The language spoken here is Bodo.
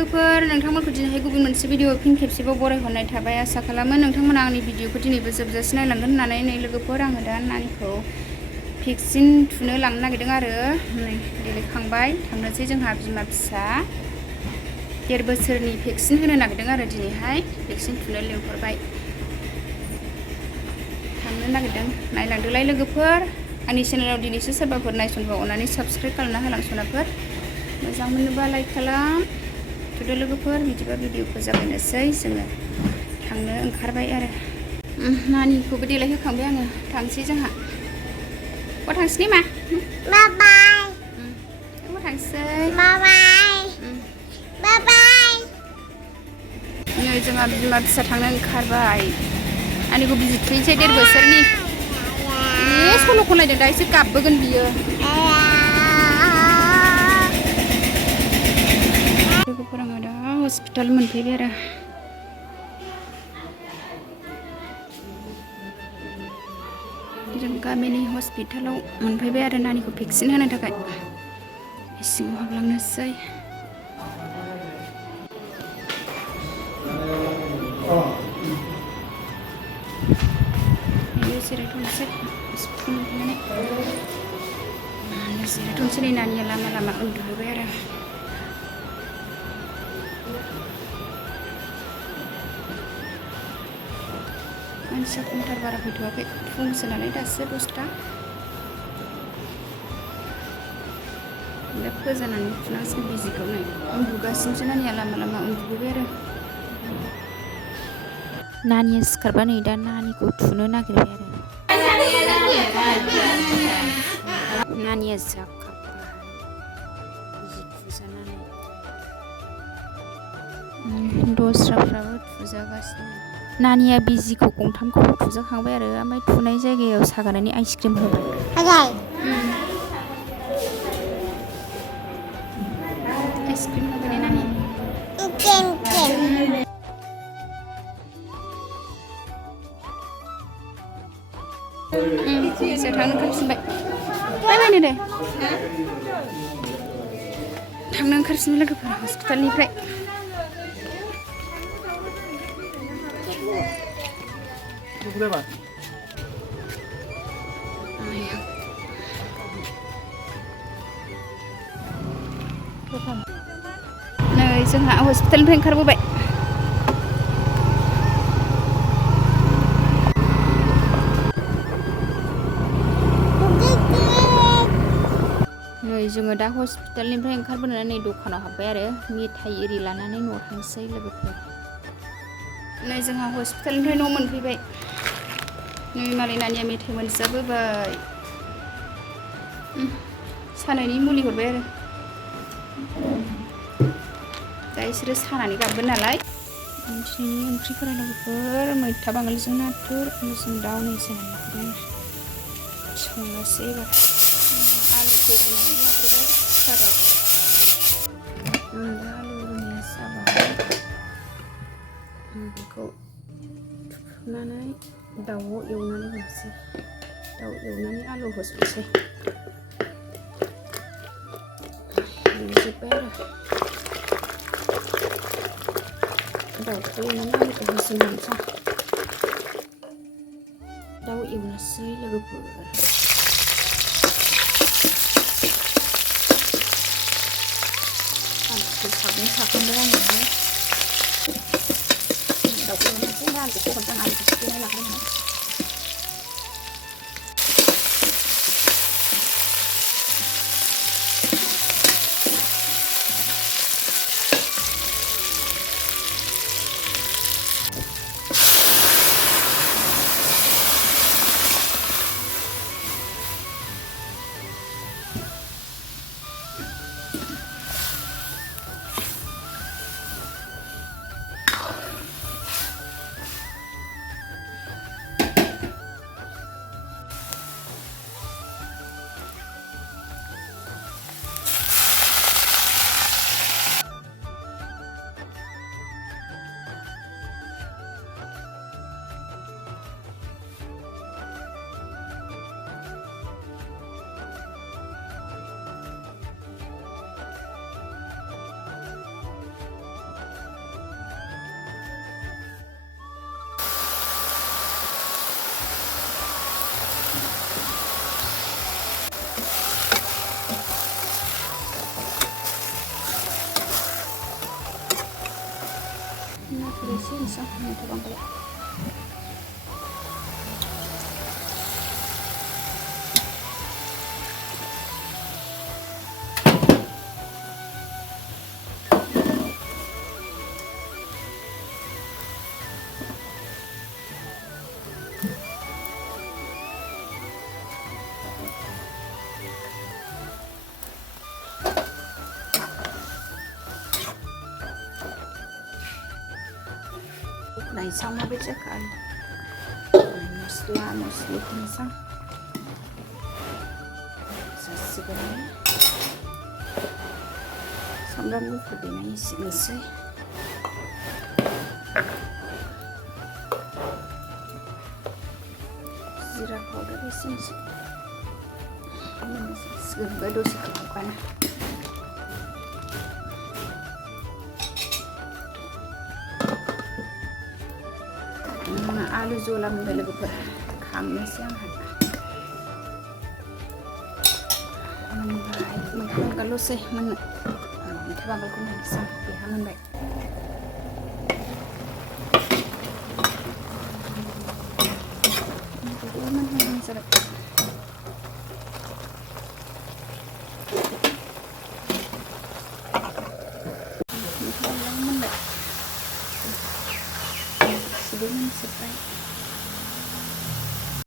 लोगोफोर नोंथांमोनखौ दिनैहाय गुबुन मोनसे भिडिअ फिन खेबसेबाव बरायहरनाय थाबाय आसा खालामो नोंथांमोना आंनि भिडिअखौ दिनैबो जोबजासे नायलांगोन होननानै नै लोगोफोर आङो दा नानिखौ भेक्सिन थुनो लांनो नागिरदों आरो नै देलायखांबाय थांनोसै जोंहा बिमा फिसा 1.5 बोसोरनि भेक्सिन होनो नागिरदों आरो दिनैहाय भेक्सिन थुनो लिंहरबाय थांनो नागिरदों नायलांदोलाय लोगोफोर आंनि चेनेलाव दिनैसो सोरबाफोर नायसनबा अननानै साबस्क्राइब खालामना होलांसनाफोर मोजां मोनोबा लाइक खालाम थुदो लोगोफोर बिदिबा भिडिअखौ जागायनोसै जोङो थांनो ओंखारबाय आरो नानिखौबो देलायहोखांबाय आङो थांसै जोंहा थांसै मा बाय बाय थांसै बाय बाय बाय नै जोंहा बिमा फिसा थांनो ओंखारबाय आंनिखौ बिजि थुनोसै 1.5 बोसोरनि सल' खनलायदों दा एसे गाबबोगोन बियो लोगोफोर आङो दा हस्पिटाल मोनफैबाय आरो जों गामिनि हस्पिटालाव मोनफैबाय आरो नानिखौ भेक्सिन होनो थाखाय सिङाव हाबलांनोसै जिरायथ'नोसै हस्पिटाल मोनफैनानै जिरायथ'नोसै नै नानिया लामा लामा उन्दुहैबाय आरो मानसिया खमथार बारा फैथ'वाखै फुंसो नालाय दासो 10टा दा फोजानानै थुनांसिगोन बिजिखौ नै उन्दुगासिनोसो नानिया लामा लामा उन्दुबोबाय आरो नानिया सिखारबा नै दा नानिखौ थुनो नागिरबाय आरो नानिया जाखांबाय बिजि थुजानानै दस्राफ्राबो थुजागासिनो नानिया बिजिखौ गंथामखौ थुजाखांबाय आरो ओमफ्राय थुनाय जायगायाव सागानानै आइसक्रिम होबाय आइसक्रिम होबाय नानि थांनो ओंखारफिनबाय बायनो दे थांनो ओंखारफिनबाय लोगोफोर हस्पिटालनिफ्राय नै जोंहा हस्पिटालनिफ्राय ओंखारबोबाय नै जोङो दा हस्पिटालनिफ्राय ओंखारबोनानै नै दखानाव हाबबाय आरो मेथाइ एरि लानानै न'आव थांसै लोगोफोर नै जोंहा हस्पिटालनिफ्राय न' मोनफैबाय नै मालाय नानिया मेथाइ मोनजाबोबाय सानायनि मुलि हरबाय आरो दा बिसोरो सानानै गाबगोन नालाय दिनैनि ओंख्रिफोरा लोगोफोर मैथा बांगालजों नाथुर जों दाउ नै सोनानै लाखादों संनोसै एबार आलुखौ रुनानै लाग्रोबाय कुकाराव दा आलु रुनाया जाबाय बेखौ थुफ्रुनानै दाउआव एवनानै होनोसै दाउ एवनानै आलु होसनसै एवजोब्बाय आरो दाउखौ एवनानै आलुखौ होसननोसै दाउ एवनोसै लोगोफोर आलुखौ साखांबाय आङो दाउखौ एवनोसै आलुखौ हरदां आलुखौ सिफ्लेना लाग्रोनानै Nah, berisi bisa itu bangkel. Này xong nó biết chắc ăn mosla ini sang sebenarnya sambil lupa dengan isi nasi zira powder isi segala dosa bukan alu zolam dalam kami siang baik kalau sih bakal kuning sampai aman baik aman sedap aman baik sebelum sepai